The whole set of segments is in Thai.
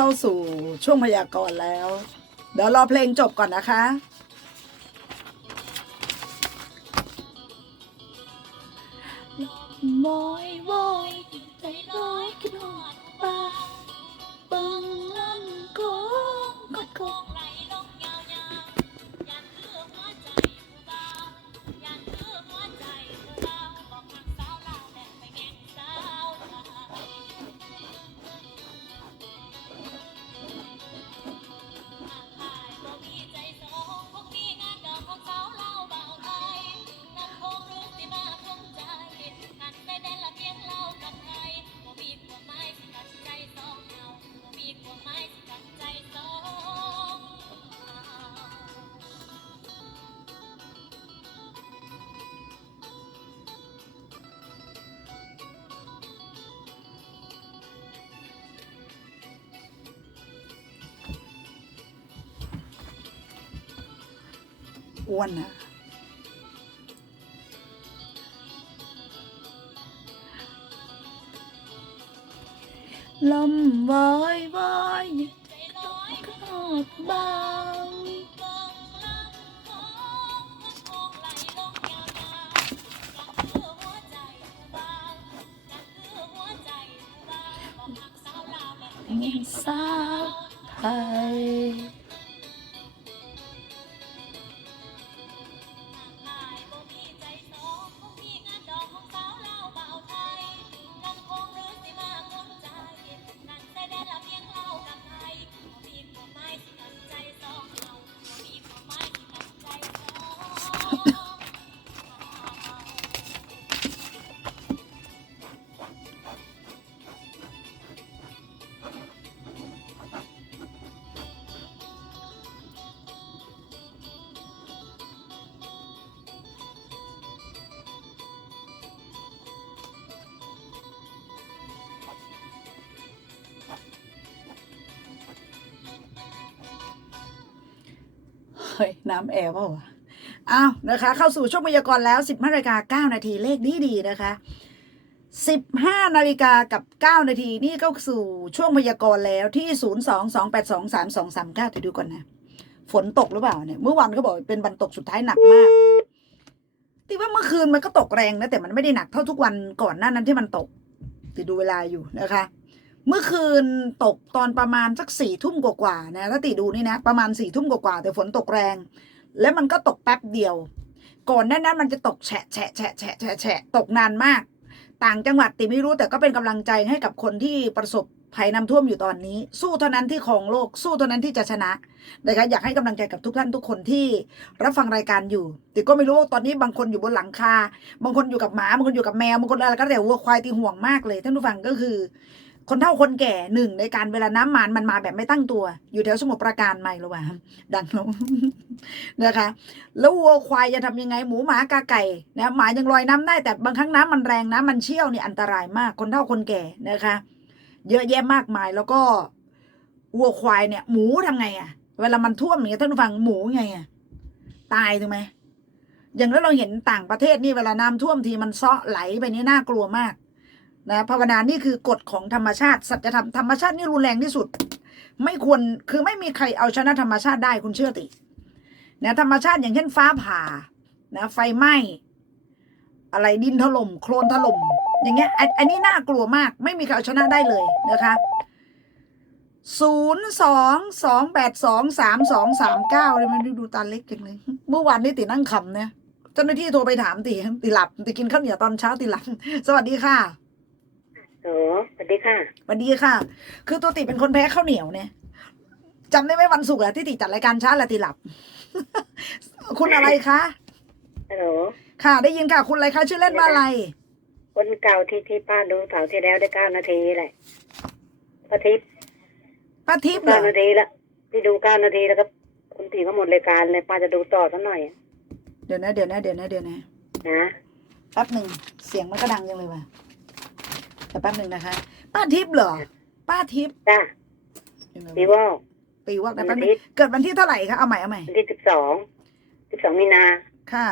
เข้าสู่ช่วงพยากรณ์แล้ว เดี๋ยวรอเพลงจบก่อนนะคะ อ้วนนะลมวอยวอยใจลอยขึ้นหอดเบาเบิ่งลำโน้ำแอร์เปล่าวะอ้าวนะคะ เข้าสู่ช่วงพยากรณ์แล้ว15นาฬิกา9นาทีเลขดีดีนะคะ15นาฬิกากับ9นาทีนี่ก็สู่ช่วงพยากรณ์แล้วที่0 2 2 8 2 3 2 3 9เดี๋ยวดูก่อนนะฝนตกหรือเปล่าเนี่ยเมื่อวานเขาบอกเป็นวันตกสุดท้ายหนักมากตีว่าเมื่อคืนมันก็ตกแรงนะแต่มันไม่ได้หนักเท่าทุกวันก่อนหน้านั้นที่มันตกติดูเวลาอยู่นะคะ เมื่อคืนตกตอนประมาณสักสี่ทุ่มกว่าๆนะถ้าติดูนี่นะ ประมาณสี่ทุ่มกว่าๆแต่ฝนตกแรง แล้วมันก็ตกแป๊บเดียว ก่อนหน้านั้นมันจะตกแฉะแฉะแฉะแฉะแฉะแฉะตกนานมาก ต่างจังหวัดติไม่รู้แต่ก็เป็นกำลังใจให้กับคนที่ประสบภัยน้ำท่วมอยู่ตอนนี้ สู้เท่านั้นที่ครองโลกสู้เท่านั้นที่จะชนะนะคะอยากให้กำลังใจกับทุกท่านทุกคนที่รับฟังรายการอยู่แต่ก็ไม่รู้ว่าตอนนี้บางคนอยู่บนหลังคา บางคนอยู่กับหมาบางคนอยู่กับแมวบางคนอะไรก็แต่วัวควายตีห่วงมากเลยท่านผู้ฟังก็คือ คนเฒ่าคนแก่หนึ่งในการเวลาน้ำมันมันมาแบบไม่ตั้งตัว อยู่แถวสมุทรปราการไม่หรือวะดังลงนะคะ แล้ววัวควายจะทำยังไงหมูหมากาไก่นะหมายังลอยน้ำได้แต่บางครั้งน้ำมันแรงน้ำมันเชี่ยวนี่อันตรายมาก คนเฒ่าคนแก่นะคะ เยอะแยะมากมายแล้วก็วัวควายเนี่ย หมูทำไงอะ่ะ เวลามันท่วมอย่างเงี้ยท่านผู้ฟังหมูไงอะ่ะตายถูกไหมอย่างแล้วเราเห็นต่างประเทศนี่เวลาน้ำท่วมทีมันเซาะไหลไปนี่น่ากลัวมาก นะภาวนานี่คือกฎของธรรมชาติสัจธรรมธรรมชาตินี่รุนแรงที่สุด ไม่ควรคือไม่มีใครเอาชนะธรรมชาติได้คุณเชื่อตินะธรรมชาติอย่างเช่นฟ้าผ่านะไฟไหม้อะไรดินถล่มโคลนถล่มอย่างเงี้ยอันนนี้น่ากลัวมาก ไม่มีใครเอาชนะได้เลยนะคะศูนย์สองสองแปดสองสามสองสามเก้าเลยมันดูตาเล็กจังเลยเมื่อวานนี้ตินั่งขำเนี่ยเจ้าหน้าที่โทรไปถามติติหลับติกินข้าวเหนียวตอนเช้าติหลับ สวัสดีค่ะ โอ้สวัสดีค่ะสวัสดีค่ะ คือตัวติเป็นคนแพ้ข้าวเหนียวเนี่ยจำได้ไหมวันศุกร์อะที่ติจัดรายการช้าและติหลับ คุณอะไรคะฮัลโหลค่ะ ได้ยินค่ะ คุณอะไรคะชื่อเล่นว่าอะไร คนเก่าที่ที่ป้าดูเสาร์ที่แล้วได้เก้านาทีแหละป้าทิพย์ป้าทิพย์เหรเก้าอนาทีละที่ดูเก้านาทีแล้วก็คุณตีก็หมดรายการเลยป้าจะดูต่อสักหน่อยเดี๋ยวนะเดี๋ยวนะเดี๋ยวนะเดี๋ยวนะนะแป๊บหนึ่งเสียงมันก็ดังจังเลยว่ะ แต่แป๊บหนึ่งนะคะ ป้าทิพย์เหรอ ป้าทิพย์จ้าเดี๋ยวนะปีวอกปีว่าแต่แป๊บหนึงเกิดวันที่เท่าไหร่คะ เอาใหม่เอาใหม่วันที่สิบสองสิบสองมีนา ค่ะ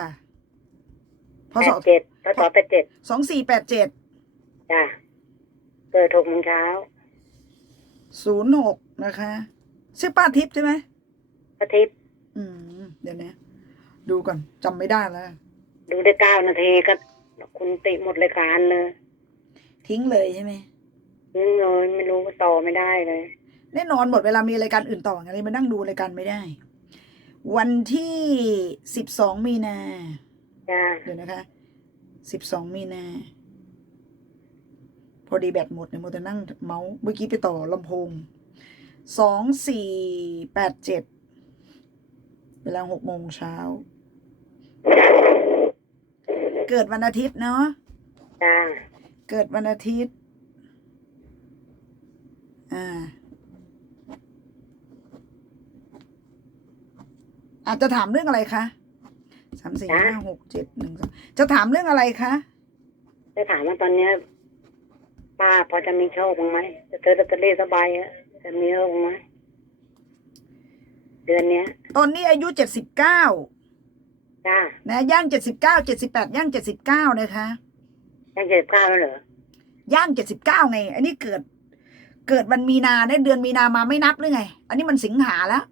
พแปศดเจ็ดพศแปดเจ็ดสองสี่แปดเจ็ดจ้าเกิดหกโมงเช้าศูนย์หกนะคะชื่อป้าทิพย์ใช่ไหมอาทิตย์อืม เดี๋ยวนะดูก่อนจำไม่ได้แล้ว ดูได้เก้านาทีก็คุณติหมดรายการเลย ทิ้งเลยใช่ไหมอืมเลยไม่รู้ว่าต่อไม่ได้เลย แน่นอนหมดเวลามีรายการอื่นต่อไงเลยมานั่งดูรายการไม่ได้ วันที่สิบสองมีนาจ้าเดี๋ยวนะคะสิบสองมีนา พอดีแบตหมดเนี่ยโมจะนั่งเมาส์เมื่อกี้ไปต่อลำโพงสองสี่แปดเจ็ดเวลาหกโมงเช้า เกิดวันอาทิตย์เนาะจ้า เกิดวันอาทิตย์ อ่า อาจจะถามเรื่องอะไรคะสามสี่ห้าหกเจ็ดหนึ่งสองจะถามเรื่องอะไรคะจะถามว่าตอนเนี้ยป้าพอจะมีโชคบ้างไหมจะซื้อลอตเตอรี่สบายอะจะมีโชคบ้างไหมเดือนเนี้ย ตอนนี้อายุเจ็ดสิบเก้าจ้านะย่างเจ็ดสิบเก้าเจ็ดสิบแปดย่างเจ็ดสิบเก้านะคะ ยังเจ็ดเก้าแล้วเหรอย่างเจ็ดสิบเก้าไง อันนี้เกิด เกิดวันมีนาเนี่ยเดือนมีนามาไม่นับหรือไง อันนี้มันสิงหาแล้ว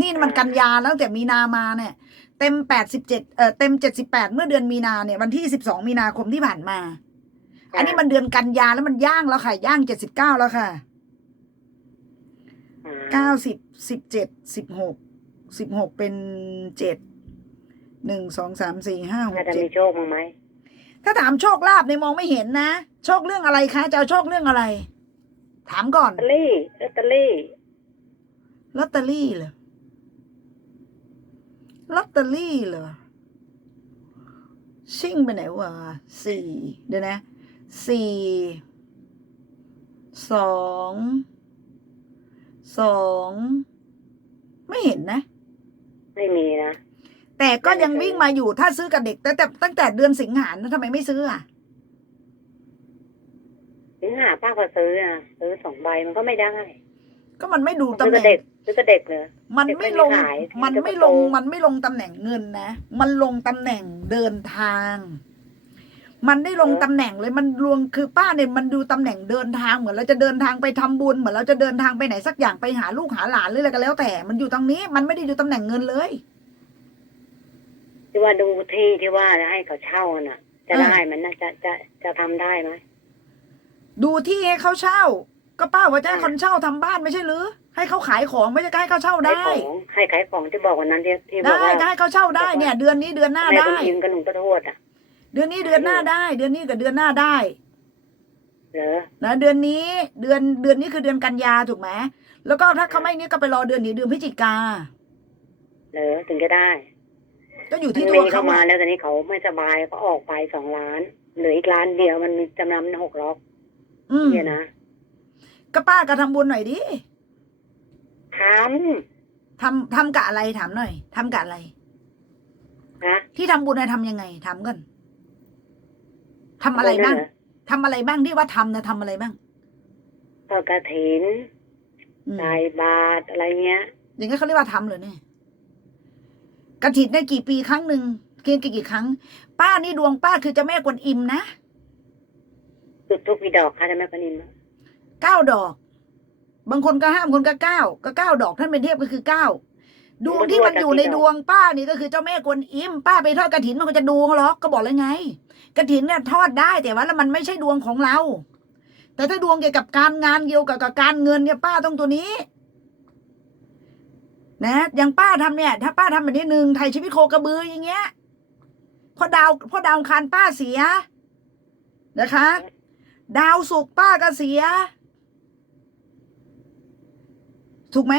นี่มันกันยาแล้วแต่มีนามาเนี่ย เต็มแปดสิบเจ็ดเอ่อเต็มเจ็ดสิบแปดเมื่อเดือนมีนาเนี่ย วันที่สิบสองมีนาคมที่ผ่านมา อันนี้มันเดือนกันยาแล้วมันย่างแล้วค่ะ ย่างเจ็ดสิบเก้าแล้วค่ะอ่าเก้าสิบสิบเจ็ดสิบหกสิบหกเป็นเจ็ดหนึ่งสองสามสี่ห้าหน่ากจะเจ็มีดโชคบ้างไหม ถ้าถามโชคลาภในยมองไม่เห็นนะ โชคเรื่องอะไรคะจะเอาโชคเรื่องอะไร ถามก่อน ลอตเตอรี่ลอตเตอรี่ลอตเตอรี่เหรอ ลอตเตอรี่เหรอ ชิ่งไปไหนวะสี่เดี๋ยวนะ สี่ สอง สอง ไม่เห็นนะ ไม่มีนะ แต่ก็ยังไม่ได้ซื้อวิ่งมาอยู่ถ้าซื้อกับเด็กแต่แต่ตั้งแต่เดือนสิงหานะทำไมไม่ซื้ออะถึงหาป้าก็ซื้ออะซื้อสองใบมันก็ไม่ได้ ก็มันไม่ดูซื้ตำอแหกับน่เด็งกซื้อกับเด็กเลยมันไม่ลงเด็กไม่ขายมันที่จะไม่มาลงโตมันไม่ลงตำแหน่งเงินนะ มันลงตำแหน่งเดินทาง มันได้ลงตำแหน่งเลยมันรวงคือป้าเนี่ยมันดูตำแหน่งเดินทางเหมือนเราจะเดินทางไปทำบุญเหมือนเราจะเดินทางไปไหนสักอย่างไปหาลูกหาหลานหรืออะไรก็แล้วแต่ มันอยู่ตรงนี้ มันไม่ได้อยู่ตำแหน่งเงินเลย ที่ว่าดูที่ที่ว่าจะให้เขาเช่าน่ะ จะอ่าได้มันน่าจะจะจะทำได้ไหมดูที่ให้เขาเช่า ก็ป้าว่าจะให้อ่าคนเช่าทำบ้านไม่ใช่หรือ ให้เขาขายของไม่ใช่ให้เขาเช่าขายได้ของให้ขายของที่บอกวันนั้นที่ที่บอได้กว่าก็ให้เขาเช่าได้เนี่ย เดือนนี้เดือนหน้าแม่ได้คุณอิมกับหนุ่มกระโทษอะ เดือนนี้เดือนหน้าได้ เดือนนี้กับเดือนหน้าได้เหรอนะเดือนนี้เดือนเดือนนี้คือเดือนกันยาถูกไหมแล้วก็ถ้าเขาไม่นี้ก็ไปรอเดือนนี้เดือนพฤศจิกาเหรอถึงจะได้ ก็อยู่มันที่ตัมีวเข้าเขามาอะแล้วตอนนี้เขาไม่สบายก็ออกไปสองล้านเหลืออีกล้านเดียวมันมีจำนำหกล็อกอืมเนี่ยนะก็ป้าก็ทำบุญหน่อยดิททำทำกะอะไรถามหน่อยทำกะอะไรำนะที่ทำบุญนะทำยังไงทำกันทำอะไรบ้างเหรอทำอะไรบ้างที่ว่าทำนะทำอะไรบ้างทอดกระถินอืมใส่บาตรอะไรเงี้ยอย่างงี้เขาเรียกว่าทำเหรอเนี่ย กระถินได้กี่ปีครั้งหนึ่งเกินกี่กี่ครั้ง ป้านี่ดวงป้าคือเจะแม่กวนอิมนะจุดทุกปีดอกค่ะจะแม่ปนิมเก้าดอก บางคนก็ห้ามคนก็เก้าก็เก้าดอกท่านเป็นเทพก็คือเก้าดวงที่มันอยู่ในดวงป้านี่ก็คือเจ้าแม่กวนอิมป้าไปทอดกระถินมันก็จะดูหรอกก็บอกเลยไงกระถินเนี่ยทอดได้แต่ว่าแล้วมันไม่ใช่ดวงของเรา แต่ถ้าดวงเกี่ยวกับการงานเกี่ยวกับกับการเงินเนี่ยป้าต้องตัวนี้ นะอย่างป้าทำเนี่ย ถ้าป้าทำแบบนี้หนึ่งไทยชีวิตโคกระบืออย่างเงี้ยพอดาวพอดาวอังคารป้าเสียนะคะ ดาวศุกป้าก็เสีย ถูกไหม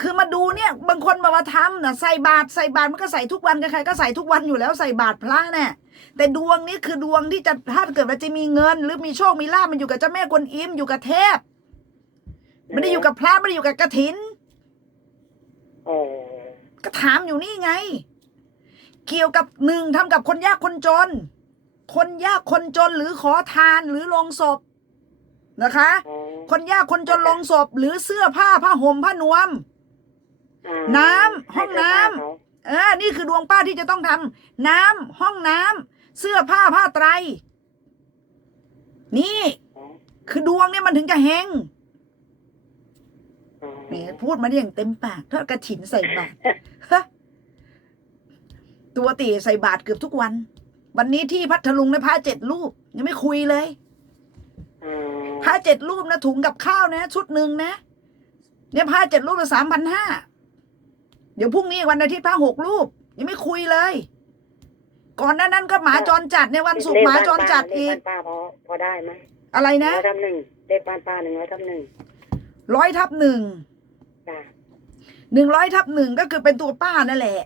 คือมาดูเนี่ย บางคนบอกว่าทำนะใส่บาตรใส่บาตรมันก็ใส่ทุกวันใครก็ใส่ทุกวันอยู่แล้วใส่บาตรพระเนี่ยแต่ดวงนี้คือดวงที่จะถ้าเกิดว่าจะมีเงิน หรือมีโชคมีลาภมันอยู่กับเจ้าแม่กวนอิมอยู่กับเทพไม่ได้อยู่กับพระไม่ได้อยู่กับกระถิน ก็ถามอยู่นี่ไง เกี่ยวกับหนึ่งทำกับคนยากคนจน คนยากคนจนหรือขอทานหรือลงศพนะคะ คนยากคนจนลงศพหรือเสื้อผ้าผ้าห่มผ้านวม น้ำห้องน้ำเออนี่คือดวงป้าที่จะต้องทำน้ำห้องน้ำเสื้อผ้าผ้าไตร นี่ คือดวงเนี่ยมันถึงจะเฮง อ๋อแหมพูดมาได้อย่างเต็มปากทอดกระถินใส่บาตรฮะตัวตีใส่บาตรเกือบทุกวัน วันนี้ที่พัทลุงนะพระเจ็ดรูป ยังไม่คุยเลยอ๋อพระเจ็ดรูปนะถุงกับข้าวนะ ชุดหนึ่งนะเนี่ยพระเจ็ดรูปละสามพันห้าเดี๋ยวพรุ่งนี้วันอาทิตย์พระหกรูป ยังไม่คุยเลย ก่อนหน้านั้นก็หมาจรจัดในวันศุกร์หมาจรจัดเลอีขกบ้านป้าพอพอได้ไหมอะไรนะร้อยทับหนึ่งเลขบ้านป้าหนึ่งร้อยทับหนึ่งร้อยทับหนึ่งจ้ะ หนึ่งร้อยทับหนึ่งก็คือเป็นตัวป้านั่นแหละ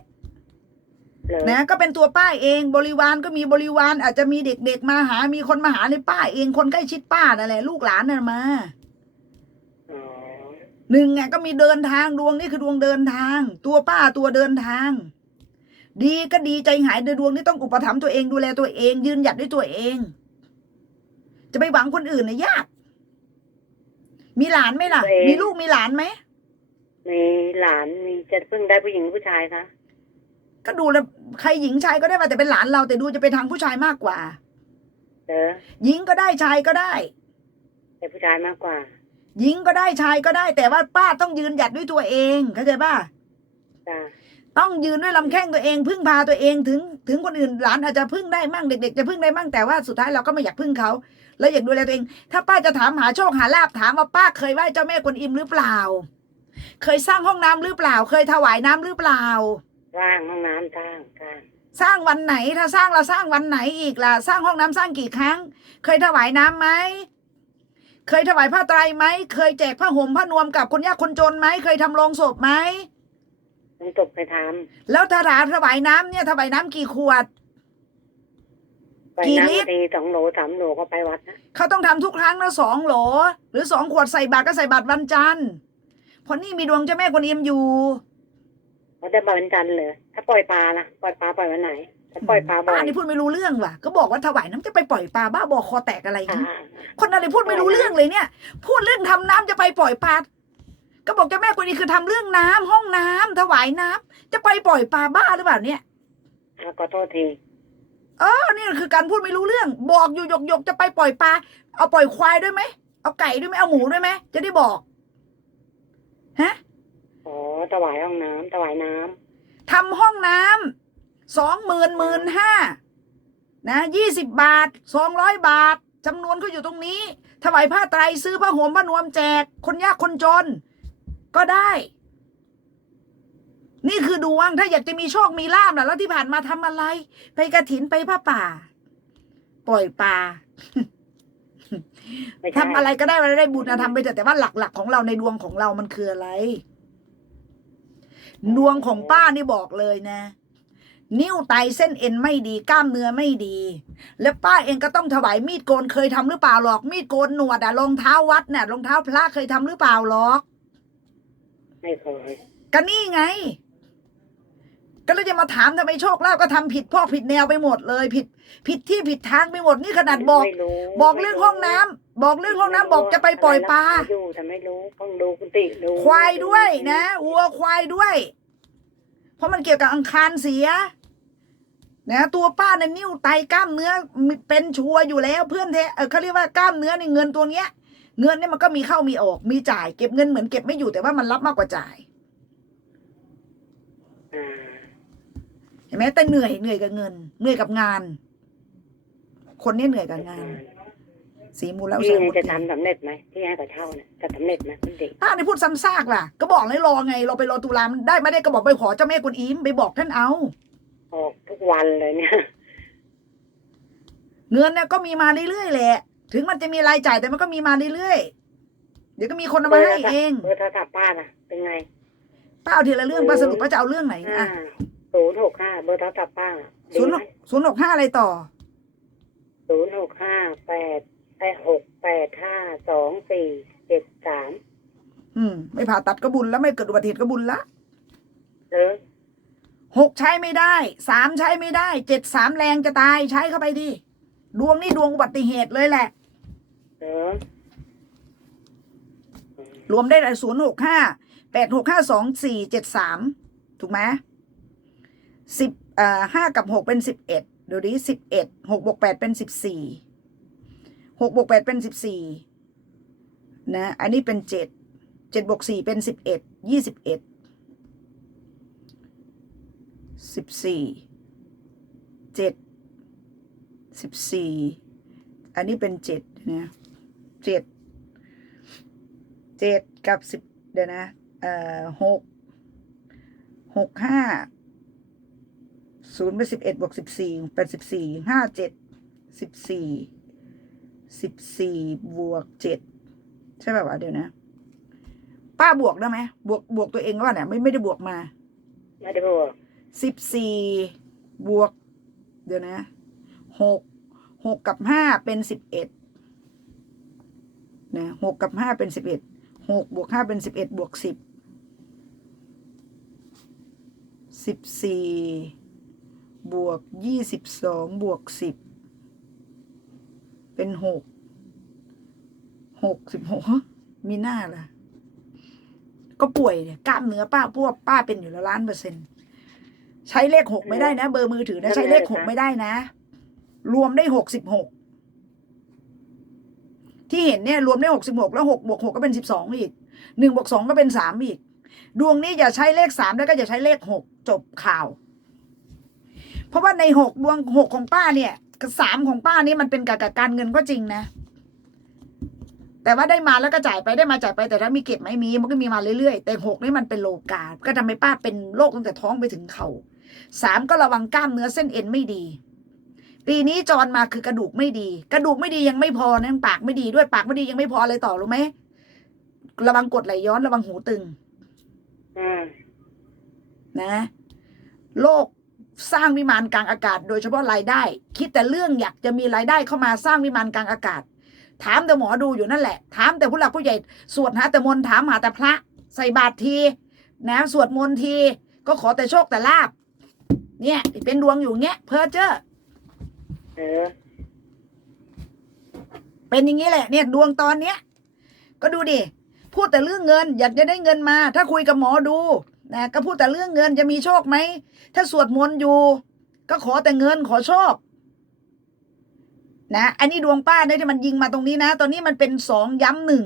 เหรอนะก็เป็นตัวป้าเองบริวารก็มีบริวาร อาจจะมีเด็กๆมาหา มีคนมาหาในป้าเองคนใกล้ชิดป้านั่นแหละลูกหลานน่ะมาอ๋อหนึ่งไงก็มีเดินทางดวงนี่คือดวงเดินทาง ตัวป้าตัวเดินทาง ดีก็ดีใจหายในดวงนี่ต้องอุปถัมภ์ตัวเองดูแลตัวเอง ยืนหยัดด้วยตัวเอง จะไปหวังคนอื่นนะยาก มีหลานไหมล่ะ มีลูกมีหลานไหม มีหลานมีจะเพิ่งได้ผู้หญิงหรือผู้ชายคะก็ดูแล้วใครหญิงชายก็ได้มาแต่เป็นหลานเราแต่ดูจะไปทางผู้ชายมากกว่าเหรอหญิงก็ได้ชายก็ได้ แต่ผู้ชายมากกว่า หญิงก็ได้ชายก็ได้ แต่ว่าป้าต้องยืนหยัดด้วยตัวเองเข้าใจป่ะจ้ะต้องยืนด้วยลำแข้งตัวเอง พึ่งพาตัวเองถึงถึงคนอื่นหลานอาจจะพึ่งได้มั่งเด็ก ๆ จะพึ่งได้มั่งแต่ว่าสุดท้ายเราก็ไม่อยากพึ่งเขาแล้วอยากดูแลตัวเอง ถ้าป้าจะถามหาโชคหาลาบถามว่าป้าเคยไหว้เจ้าแม่กวนอิมหรือเปล่า เคยสร้างห้องน้ำหรือเปล่า เคยถวายน้ำหรือเปล่าว่างห้องน้ำสร้างสร้างสร้างวันไหนถ้าสร้างเราสร้างวันไหนอีกล่ะ สร้างห้องน้ำสร้างกี่ครั้ง เคยถวายน้ำไหมเคยถวายผ้าไตรไหมเคยแจกผ้าห่มผ้านวมกับคนยากคนจนไหมเคยทำโลงศพไหมต้องตกไปทแล้วถ้าถามถวายน้ำเนี่ยถวายน้ำกี่ขวดำไปกี่ลิตร น้ำตีสองโหลสามโหลก็ไปวัดนะเขาต้องทำทุกครั้งนะสองโหล หรือสองขวดใส่บาตรก็ใส่บาตรวันจันทร์ เพราะนี่มีดวงเจ้าแม่กวนอิมอยู่เขาได้มาเป็นจันทร์เลยถ้าปล่อยปลาล่ะปล่อยปลาปล่อยวันไหนถ้าปล่อยปลาบ่อป้ายนี่พูดไม่รู้เรื่องว่ะ ก็บอกว่าถวายน้ำจะไปปล่อยปลาบ้าบอคอแตกอะไรอ่านะคนอะไรพูดไม่รู้เรื่องเลยเนี่ย พูดเรื่องทำน้ำจะไปปล่อยปลาก็บอกเจ้าแม่กวนอิมคือทำเรื่องน้ำห้องน้ำถวายน้ำจะไปปล่อยปลาบ้าหรือเปล่าเนี่ยอ่าขอโทษทีเออนี่คือการพูดไม่รู้เรื่อง บอกอยู่หยกหยกๆจะไปปล่อยปลา เอาปล่อยควายด้วยไหม เอาไก่ด้วยไหมเอาหมูด้วยไหม จะได้บอก ฮะอ๋อถวายห้องน้ำถวายน้ำทำห้องน้ำสองหมื่นหมื่นห้านะยี่สิบบาทสองร้อยบาทจำนวนก็อยู่ตรงนี้ ถวายผ้าไตรซื้อผ้าห่มผ้านวมแจก คนยากคนจน ก็ได้ นี่คือดวงถ้าอยากจะมีโชคมีลาบนะแล้วที่ผ่านมาทำอะไร ไปกระถินไปผ้าป่า ปล่อยปลา ไม่ทำใช่อะไรก็ได้เวลาได้บุญนะทำไปเถอะแต่ว่าหลักๆ ของเราในดวงของเรามันคืออะไร ดวงของป้านี่บอกเลยนะ นิ้วไตเส้นเอ็นไม่ดีกล้ามเนื้อไม่ดี แล้วป้าเองก็ต้องถวายมีดโกนเคยทำหรือเปล่าหรอก มีดโกนหนวดอะรองเท้าวัดเนี่ยรองเท้าพระเคยทำหรือเปล่าหรอก ไม่เคยก็นี่ไง ก็เลยจะมาถามทำไมโชคลาภก็ทำผิดพ่อกผิดแนวไปหมดเลย ผิดผิดที่ผิดทางไปหมดนี่ขนาดบอกไม่รู้บอกเรื่องห้องน้ำบอกเรื่องห้องน้ำบอกจะไปปล่อยปลาอยู่แต่ไม่รู้ต้องดูคุณติดูควายด้วยนะวัวควายด้วย เพราะมันเกี่ยวกับอังคารเสียนะตัวป้าเนี่ยนิ้วไตกล้ามเนื้อมีเป็นชัวร์อยู่แล้วเพื่อนเทเออเขาเรียกว่ากล้ามเนื้อในเงินตัวเนี้ย เงินเนี่ยมันก็มีเข้ามีออก มีจ่ายเก็บเงินเหมือนเก็บไม่อยู่แต่ว่ามันรับมากกว่าจ่ายอ่า เห็นไหมแต่เหนื่อยเหนื่อยกับเงิน เหนื่อยกับงาน คนเนี้เหนื่อยกับงาน สีมูลแล้วที่ไงอุตจะสาหกรรมทำสำเร็จไหมที่ให้เขาเช่าเนี่ยจะสำเร็จไหมคุณติป้านี่พูดซ้ำซากล่ะ ก็บอกเลยรอไง เราไปรอตุลามันได้ไม่ได้ก็บอกไปขอเจ้าแม่กุนอิมไปบอกท่านเอาออกทุกวันเลยเนี่ยเงินเนี่ยก็มีมาเรื่อยๆแหละ ถึงมันจะมีรายจ่ายแต่มันก็มีมาเรื่อยๆ เดี๋ยวก็มีคนเอามาให้เองเบอร์โทรศัพท์ป้าน่ะ เป็นไง ป้าเอาทีละเรื่องป้าสรุปว่าจะเอาเรื่องไหนห้าอะ ศูนย์หกห้าเบอร์โทรศัพท์ป้าศูนย์หกศูนย์หกห้าอะไรต่อศูนย์หกห้าแปดแปดหกแปดห้าสองสี่เจ็ดสามอืม ไม่ผ่าตัดก็บุญแล้วไม่เกิดอุบัติเหตุก็บุญละหรือหกใช้ไม่ได้สามใช้ไม่ได้เจ็ดสามแรงจะตายใช้เข้าไปดิดวงนี่ดวงอุบัติเหตุเลยแหละหรือรวมได้ศูนย์หกห้าแปดหกห้าสองสี่เจ็ดสามถูกไหม สิบอ่อห้ากับหกเป็นสิบเอ็ดเดี๋ยวดีสิบเอ็ดหกบวกแปดเป็นสิบสี่หกบวกแปดเป็นสิบสี่นะอันนี้เป็นเจ็ดเจ็ดจ็ดบวกสี่เป็นสิบเอ็ดยี่สิบเอ็ดสิบสี่เจ็ดสิบสี่อันนี้เป็นเจ็ดนะเจ็ดเจ็ดกับสิบเดี๋ยวนะเอ่อหกหกห้า ศูนย์เป็นสิบเอ็ดบวกสิบสี่เป็นสิบสี่ห้าเจ็ดสิบสี่สิบสี่บวกเจ็ดใช่ป่าวะเดี๋ยวนะ ป้าบวกได้ไหมบวกบวกตัวเองว่าเนี่ยไม่ไม่ได้บวกมา ไม่ได้บวกสิบสี่บวก เดี๋ยวนะหกหกกับห้าเป็นสิบเอ็ดนะหกกับห้าเป็นสิบเอ็ดหกบวกห้าเป็นสิบเอ็ดบวกสิบสิบสี่ บวกยี่สิบสองบวกสิบเป็นหกหกสิบหกฮะมีหน้าล่ะ ก็ป่วยเนี่ยกล้ามเนื้อป้าพวกป้าเป็นอยู่แล้วล้านเปอร์เซ็นต์ใช้เลขหกไม่ได้นะ เบอร์มือถือนะ ใช้เลขหกไม่ได้นะ รวมได้หกสิบหกที่เห็นเนี่ยรวมได้หกสิบหกแล้วหกบวกหกก็เป็นสิบสองอีกหนึ่งบวกสองก็เป็นสามอีก ดวงนี้อย่าใช้เลขสามแล้วก็อย่าใช้เลขหกจบข่าว เพราะว่าในหกดวงหกของป้าเนี่ยกับสามของป้านี่มันเป็นกับกับการเงินก็จริงนะ แต่ว่าได้มาแล้วก็จ่ายไปได้มาจ่ายไปแต่ถ้ามีเก็บไหม่มีมันก็มีมาเรื่อยๆแต่หกนี่มันเป็นโลกาก็ทำให้ป้าเป็นโรคตั้งแต่ท้องไปถึงเขา่าสามก็ระวังกล้ามเนื้อเส้นเอ็นไม่ดี ปีนี้จรมาคือกระดูกไม่ดี กระดูกไม่ดียังไม่พอนะปากไม่ดีด้วยปากไม่ดียังไม่พออะไรต่อรู้ไหมระวังกดไหลย้อนระวังหูตึงอืมนะโลก สร้างวิมานกลางอากาศ โดยเฉพาะรายได้ คิดแต่เรื่องอยากจะมีรายได้เข้ามาสร้างวิมานกลางอากาศ ถามแต่หมอดูอยู่นั่นแหละ ถามแต่ผู้หลักผู้ใหญ่สวดหาแต่มนต์ถามหาแต่พระใส่บาตรทีนะสวดมนต์ทีก็ขอแต่โชคแต่ลาบเนี่ยเป็นดวงอยู่เงี้ยเพอเจอเออเป็นอย่างนี้แหละ เนี่ย ดวงตอนเนี้ย ก็ดูดิพูดแต่เรื่องเงิน อยากจะได้เงินมา ถ้าคุยกับหมอดู นะก็พูดแต่เรื่องเงินจะมีโชคไหม ถ้าสวดมนต์อยู่ ก็ขอแต่เงินขอโชค นะ อันนี้ดวงป้าเนี่ยที่มันยิงมาตรงนี้นะ ตอนนี้มันเป็นสองย้ำหนึ่ง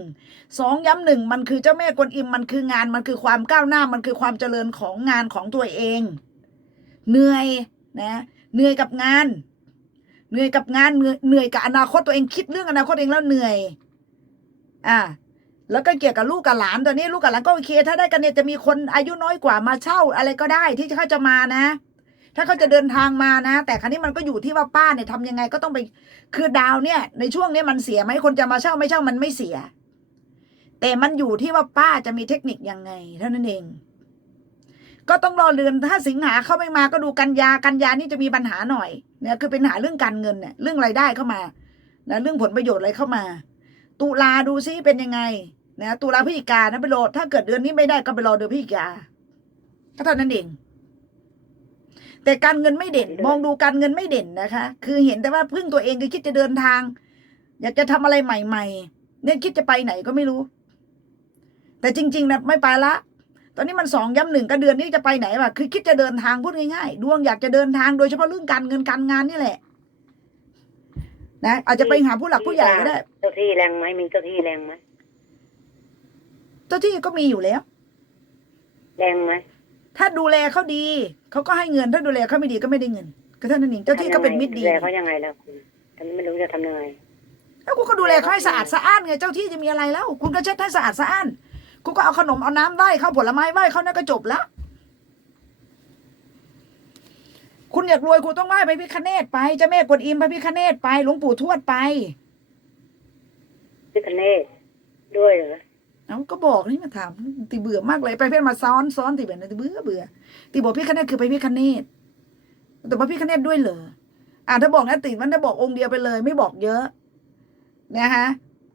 สองย้ำหนึ่งมันคือเจ้าแม่กวนอิมมันคืองานมันคือความก้าวหน้ามันคือความเจริญของงานของตัวเอง เหนื่อยนะเหนื่อยกับงาน เหนื่อยกับงานเหนื่อยกับอนาคตตัวเองคิดเรื่องอนาคตเองแล้วเหนื่อย อ่า แล้วก็เกี่ยวกับลูกกับหลานตอนนี้ลูกกับหลานก็โอเค ถ้าได้กันเนี่ยจะมีคนอายุน้อยกว่ามาเช่าอะไรก็ได้ที่เขาจะมานะ ถ้าเขาจะเดินทางมานะ แต่ครั้นี้มันก็อยู่ที่ว่าป้าเนี่ยทำยังไงก็ต้องไปคือดาวเนี่ย ในช่วงนี้มันเสียไหมคนจะมาเช่าไม่เช่ามันไม่เสีย แต่มันอยู่ที่ว่าป้าจะมีเทคนิคยังไงเท่านั้นเอง ก็ต้องรอเรือนถ้าสิงหาเข้าไม่มาก็ดูกันยากันยานี่จะมีปัญหาหน่อยเนี่ยคือเป็นปัญหาเรื่องการเงินเนี่ยเรื่องรายได้เข้ามานะเรื่องผลประโยชน์อะไรเข้ามา ตุลาดูซิเป็นยังไง นะตุลาพฤศจิกานะไปรอถ้าเกิดเดือนนี้ไม่ได้ก็ไปรอเดือนพฤศจิกาก็เท่านั้นเอง แต่การเงินไม่เด่น มองดูการเงินไม่เด่นนะคะ คือเห็นแต่ว่าพึ่งตัวเองคือคิดจะเดินทาง อยากจะทำอะไรใหม่ๆเนี่ยคิดจะไปไหนก็ไม่รู้ แต่จริง ๆนะไม่ไปละ ตอนนี้มันสองย้ำหนึ่งก็เดือนนี้จะไปไหนวะคือคิดจะเดินทางพูดง่ายๆดวงอยากจะเดินทางโดยเฉพาะเรื่องการเงินการงานนี่แหละนะอาจจะไปหาผู้หลักผู้ใหญ่ก็ได้เจ้าที่แรงไหมมีเจ้าที่แรงไหม เจ้าที่ก็มีอยู่แล้ว แรงไหมถ้าดูแลเขาดี เขาก็ให้เงิน ถ้าดูแลเขาไม่ดีก็ไม่ได้เงิน ก็เท่านั้นเองเจ้าที่ก็เป็นมิตรดีแลเขายังไงล่ะคุณฉันไม่รู้จะทำยังไงแล้วคุณก็ดูแลเขาให้สะอาดสะอ้านไงเจ้าที่จะมีอะไรแล้ว คุณก็เช็ดให้สะอาดสะอ้านคุณก็เอาขนมเอาน้ำไหว้เขาผลไม้ไหว้เขานั่นก็จบละคุณอยากรวยคุณต้องไหว้พระพิฆเนศไปเจ้าแม่กวนอิมพระพิฆเนศไปหลวงปู่ทวดไป พิคเนตด้วยเหรอ เอาก็บอกนี่มาถามตีเบื่อมากเลยไปเพื่อนมาซ้อนซ้อนตีแบบนั้ตีเบื่อเบื่อตีบอกพี่คเนตคือไปพี่คเนตแต่ว่าพี่คเนตด้วยเหรออ่าถ้าบอกนะติมันจะบอกองค์เดียวไปเลย ไม่บอกเยอะนะฮะ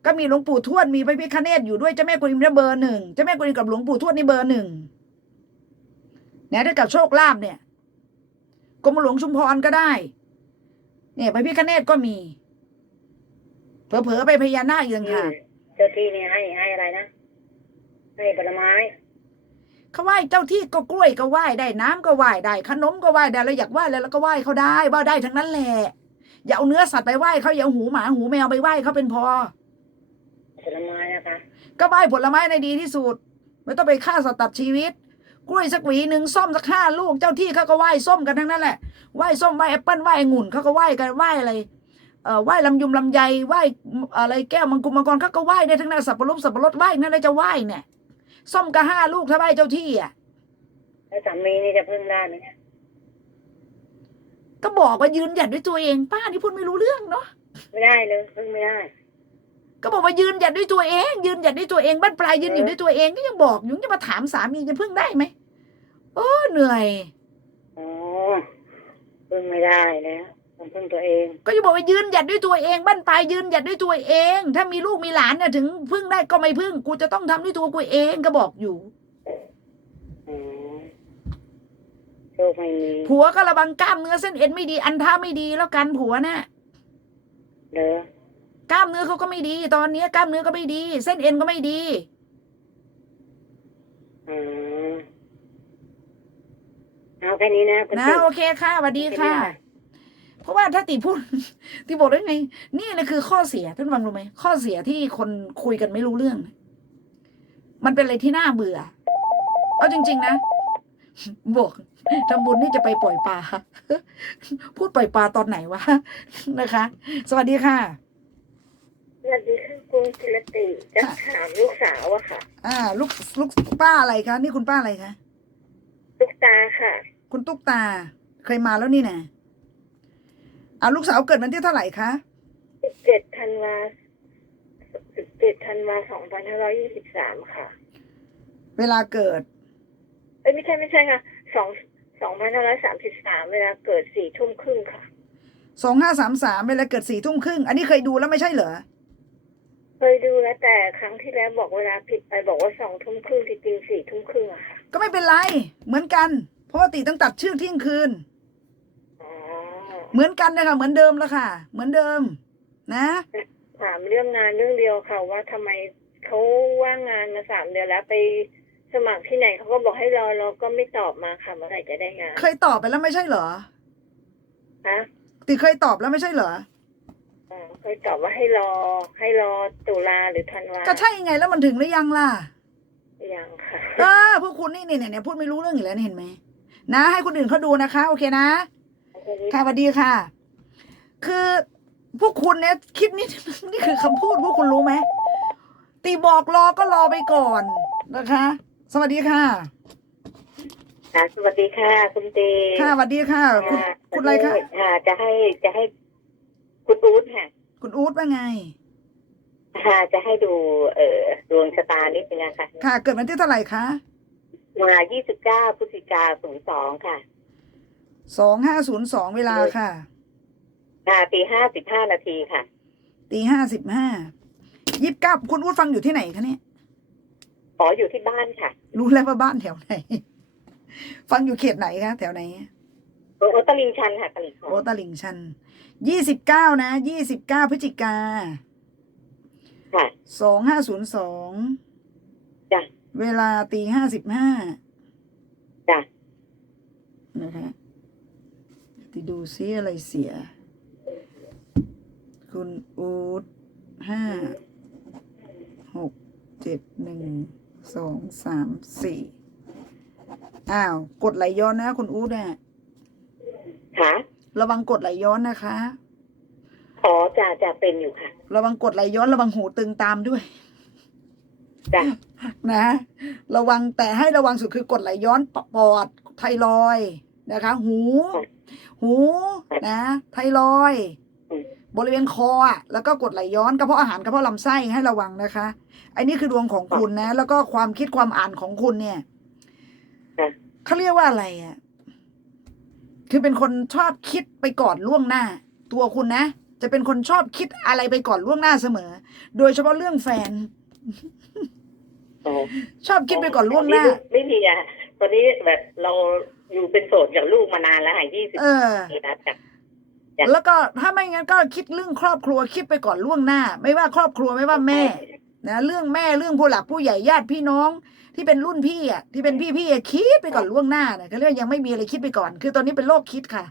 ก็มีหลวงปู่ทวดมีพระพิฆเนศอยู่ด้วยเจ้าแม่กวนอิมเนี่ยเบอร์หนึ่งเจ้าแม่กวนอิมกับหลวงปู่ทวดนี่เบอร์หนึ่งนะถ้ากับโชคลาภเนี่ยกรมหลวงชุมพรก็ได้ เนี่ยพระพิฆเนศก็มีเผลอๆไปพญานาคอีกต่างหากเจ้าที่เนี่ยให้ให้อะไรนะ ให้ผลไม้เขาไหว้เจ้าที่ก็กล้วยก็ไหว้ได้น้ำก็ไหว้ได้ ขนมก็ไหว้ได้เราอยากไหว้แล้วเราก็ไหว้เขาได้ไหว้ได้ทั้งนั้นแหละอย่าเอาเนื้อสัตว์ไปไหว้เขาอย่าเอาหูหมาหูแมวไปไหว้เขาเป็นพอผลไม้นะคะก็ไหว้ผลไม้ในดีที่สุด ไม่ต้องไปฆ่าสัตว์ตัดชีวิต กล้วยสักหวีหนึ่งส้มสักห้าลูกเจ้าที่เขาก็ไหว้ส้มกันทั้งนั้นแหละไหว้ส้มไหว้แอปเปิ้ลไหว้องุ่นเขาก็ไหว้กันไหว้อะไรเอ่อไหว้ลำยุมลำไยไหว้อะไรแก้วมังกรมังกรเขาก็ไหว้ได้ทั้งนั้นสับปะรดสับปะรดไหว้นั่นเลยจะไหว้เนี่ย ส้มก็ห้าลูกถ้าไหว้เจ้าที่อะแล้วสามีนี่จะพึ่งได้ไหมเนี่ยก็บอกว่ายืนหยัดด้วยตัวเอง ป้านี่พูดไม่รู้เรื่องเนาะไม่ได้เลยพึ่งไม่ได้ ก็บอกว่ายืนหยัดด้วยตัวเอง ยืนหยัดด้วยตัวเองบ้านปลายยืนอยู่ด้วยตัวเองก็ยังบอกอยู่จะมาถามสามีจะพึ่งได้ไหมโอ้เหนื่อยอ๋อพึ่งไม่ได้แล้วต้อง พึ่งตัวเอง ก็จะบอกว่ายืนหยัดด้วยตัวเองบ้านปลายยืนหยัดด้วยตัวเอง ถ้ามีลูกมีหลานเนี่ยถึงพึ่งได้ก็ไม่พึ่ง กูจะต้องทำด้วยตัวกูเองก็บอกอยู่อ๋อโชคไม่มีผัวก็ระวังกล้ามเนื้อเส้นเอ็นไม่ดี อันท่าไม่ดีแล้วกันผัวน่ะเด้อกล้ามเนื้อเขาก็ไม่ดี ตอนนี้กล้ามเนื้อก็ไม่ดี เส้นเอ็นก็ไม่ดีอ๋อเอาแค่นี้นะคุณนะติ๊กโอเคค่ะสวัสดีค่ะ เพราะว่าถ้าติพูดติบอกได้ไง นี่นะคือข้อเสียท่านฟังรู้ไหมข้อเสียที่คนคุยกันไม่รู้เรื่อง มันเป็นอะไรที่น่าเบื่อ เอาจริง ๆ นะบอกทำบุญนี่จะไปปล่อยปลาพูดปล่อยปลาตอนไหนวะนะคะ สวัสดีค่ะสวัสดีค่ะคุณกิรติจะถามลูกสาวอะค่ะ อ่า ลูกลูกป้าอะไรคะนี่คุณป้าอะไรคะลูกตาค่ะ คุณตุ๊กตาเคยมาแล้วนี่นะ อ่าลูกสาวเกิดวันที่เท่าไหร่คะเจ็ดธันวาเจ็ดธันวาสองพันห้าร้อยยี่สิบสามค่ะ เวลาเกิด เอ้ยไม่ใช่ไม่ใช่ค่ะสองสองพันห้าร้อยสามสิบสามเวลาเกิดสี่ทุ่มครึ่งค่ะสองห้าสามสามเวลาเกิดสี่ทุ่มครึ่ง อันนี้เคยดูแล้วไม่ใช่เหรอ เคยดูแล้วแต่ครั้งที่แล้วบอกเวลาผิดไปบอกว่าสองทุ่มครึ่งที่จริงสี่ทุ่มครึ่งอะค่ะ ก็ไม่เป็นไร เหมือนกัน เพราะว่าติต้องตัดเชือกเที่ยงคืนอ๋อ เหมือนกันนะคะเหมือนเดิมแล้วค่ะ เหมือนเดิม นะถามเรื่องงานเรื่องเดียวค่ะ ว่าทำไมเขาว่างงานมาสามเดือนแล้วไปสมัครที่ไหนเขาก็บอกให้รอเราก็ไม่ตอบมาค่ะเมื่อไหร่จะได้งาน เคยตอบไปแล้วไม่ใช่เหรอฮะติเคยตอบแล้วไม่ใช่เหรออ๋อเคยตอบว่าให้รอ ให้รอตุลาหรือธันวาก็ใช่ไงแล้วมันถึงหรือยังล่ะยังค่ะเออพวกคุณนี่เนี่ยเนี่ยพูดไม่รู้เรื่องอยู่แล้วนี่เห็นไหมนะ ให้คนอื่นเขาดูนะคะ โอเคนะ ค่ะสวัสดีค่ะ คือพวกคุณเนี่ยคิดนี่นี่คือคำพูดพวกคุณรู้ไหมตีบอกรอก็รอไปก่อนนะคะ สวัสดีค่ะค่ะสวัสดีค่ะ คุณตีค่ะสวัสดีค่ะ คุณคุณอะไรคะค่ะ จะให้จะให้คุณอู๊ดค่ะ คุณอู๊ดว่าไง ค่ะจะให้ดู เอ่อดวงชะตานิดนึงนะคะค่ะ เกิดวันที่เท่าไหร่คะมา29พฤศจิกา02ค่ะ สองห้าศูนย์สองเวลาค่ะค่ะตี55นาทีค่ะ ตีห้าสิบห้ายิบเก้าคุณอู๊ดฟังอยู่ที่ไหนคะเนี่ยขออยู่ที่บ้านค่ะ รู้แล้วว่าบ้านแถวไหน ฟังอยู่เขตไหนคะแถวไหนโอ้โอตลิงชันค่ะตลิงชันโอตลิ่งชันยี่สิบเก้านะยี่สิบเก้าพฤศจิกาค่ะสองห้าศูนย์สองจ้ะเวลาตีห้าสิบห้าจ้ะนะคะ ติดูซิอะไรเสีย คุณอูดห้าหกเจ็ดหนึ่งสองสามสี่อ้าว กดไหลย้อนนะ คุณอูดอะค่ะระวังกดไหลย้อนนะคะขอจะจะเป็นอยู่ค่ะ ระวังกดไหลย้อนระวังหูตึงตามด้วยจ้ะนะ ระวังแต่ให้ระวังสุดคือกดไหลย้อนปปอดไทรอยด์ นะคะ หู หูนะไทรอยด์บริเวณคออะแล้วก็กดไหลย้อนกระเพาะอาหารกระเพาะลำไส้ให้ระวังนะคะไอ้นี่คือดวงของคุณนะ แล้วก็ความคิดความอ่านของคุณเนี่ยค่ะเขาเรียกว่าอะไรอะคือเป็นคนชอบคิดไปก่อนล่วงหน้า ตัวคุณนะจะเป็นคนชอบคิดอะไรไปก่อนล่วงหน้าเสมอ โดยเฉพาะเรื่องแฟนอ๋อชอบคิดไปก่อนล่วงหน้า ไม่มีอะตอนนี้แบบเรา อยู่เป็นโสดกับลูกมานานแล้วค่ะยี่สิบเออ ปีแล้วจ้ะ จ้ะ แล้วก็ถ้าไม่งั้นก็คิดเรื่องครอบครัวคิดไปก่อนล่วงหน้า ไม่ว่าครอบครัวไม่ว่าแม่ นะเรื่องแม่เรื่องผู้หลักผู้ใหญ่ญาติพี่น้อง ที่เป็นรุ่นพี่อะที่เป็นพี่พี่อะคิดไปก่อนล่วงหน้าเนี่ยเขาเรียกยังไม่มีอะไรคิดไปก่อน คือตอนนี้เป็นโรคคิดค่ะ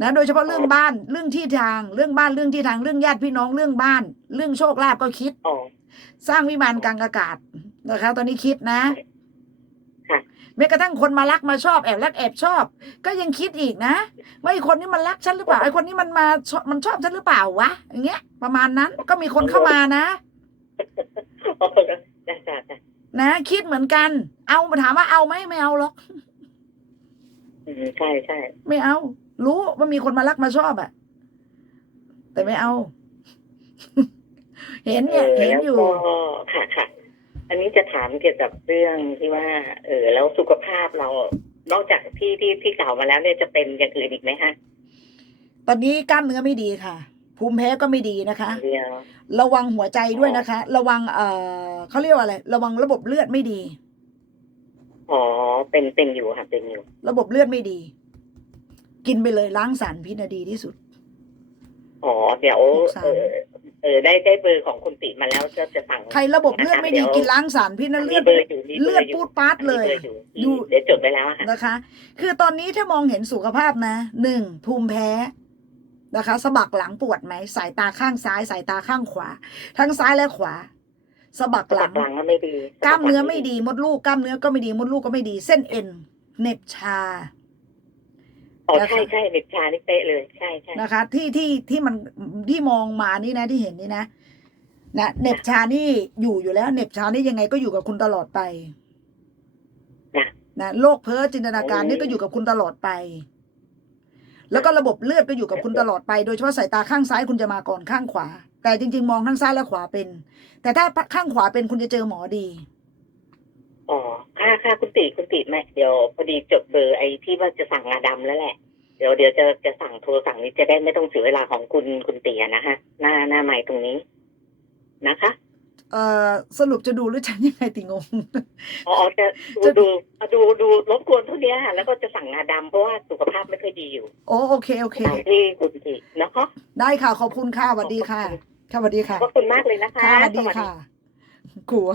นะ โดยเฉพาะเรื่องบ้านเรื่องที่ทางเรื่องบ้านเรื่องที่ทางเรื่องญาติพี่น้องเรื่องบ้าน เรื่องโชคลาภก็คิด อ๋อ สร้างวิมานกลางอากาศนะคะ ตอนนี้คิดนะค่ะ แม้กระทั่งคนมารักมาชอบแอบรักแอบชอบ ก็ยังคิดอีกนะว่าไอ้คนนี้มันรักฉันหรือเปล่าไอ้คนนี้มันมาชอบมันชอบฉันหรือเปล่าวะอย่างเงี้ย ประมาณนั้นก็มีคนเข้ามานะอ๋อจ้ะจ้ะจ้ะนะคิดเหมือนกัน เอาถามว่าเอาไหมไม่เอาหรอกอืมใช่ใช่ไม่เอา รู้ว่ามีคนมารักมาชอบอะแต่ไม่เอา เห็นเนี่ยออเห็นอยู่แล้วก็ค่ะค่ะ อันนี้จะถามเกี่ยวกับเรื่องที่ว่า เออแล้วสุขภาพเรา นอกจากที่ที่ที่กล่าวมาแล้วเนี่ยจะเป็นอย่างอื่นอีกไหมคะตอนนี้กล้ามเนื้อไม่ดีค่ะ ภูมิแพ้ก็ไม่ดีนะคะ เดียว ระวังหัวใจด้วยนะคะ ระวังเอ่อเขาเรียกว่าอะไร ระวังระบบเลือดไม่ดี อ๋อเป็นเป็นอยู่ค่ะเป็นอยู่ ระบบเลือดไม่ดี กินไปเลยล้างสารพิษนะดีที่สุด อ๋อเดี๋ยวหกสามเออ เออได้ได้เบอร์ของคุณติมาแล้วจะจะสั่งใครระบบเลือดไม่ดีนะคะกินล้างสารพิษนะมีเลือดเบอร์อยู่มีบร์เลือดยู่ปูดปาดเลยมีบอร์อยู่อยู่เดี๋ยวจดไว้แล้วอะค่ะนะคะ คือตอนนี้ถ้ามองเห็นสุขภาพนะหนึ่งภูมิแพ้นะคะสะบักหลังปวดไหมสายตาข้างซ้ายสายตาข้างขวา ทั้งซ้ายและขวาสะบักสะหบัลักงหลังก็ไม่ดีกล้ามเนื้อไม่ดีมดลูกกล้ามเนื้อก็ไม่ดีมดลูกก็ไม่ดี เส้นเอ็นเหน็บชา อ๋อนะคะใช่ใช่เม็ดชานี่เป๊ะเลยใช่ใช่นะคะ ที่ที่ที่มันที่มองมานี่นะที่เห็นนี่นะนะเหน็บชานี่อยู่อยู่แล้วเหน็บชานี่ยังไงก็อยู่กับคุณตลอดไปนะนะโรคเพ้อจินตนาการนี่ก็อยู่กับคุณตลอดไป แล้วก็ระบบเลือดก็อยู่กับคุณตลอดไปโดยเฉพาะสายตาข้างซ้ายคุณจะมาก่อนข้างขวา แต่จริง ๆ มองทั้งซ้ายและขวาเป็น แต่ถ้าข้างขวาเป็นคุณจะเจอหมอดี อ๋อค่ะค่ะคุณติคุณติแม่เดี๋ยวพอดีจดเบอร์ไอ้ที่ว่าจะสั่งงาดำแล้วแหละ เดี๋ยวเดี๋ยวจะจะสั่งโทรสั่งนี้จะได้ไม่ต้องเสียเวลาของคุณคุณเตียนะคะ หน้าหน้าไม้ตรงนี้นะคะ เอ่อสรุปจะดูหรือฉันยังไงติงง อ๋ออ๋อจะดูจะดูดูดูรบกวนเท่านี้ค่ะแล้วก็จะสั่งงาดำเพราะว่าสุขภาพไม่ค่อยดีอยู่โอ้โอเคโอเค ตามที่คุณตินะคะได้ค่ะขอบคุณค่ะสวัสดีค่ะค่ะสวัสดีค่ะขอบคุณมากเลยนะคะค่ะสวัสดีสวัสค่ะกลัว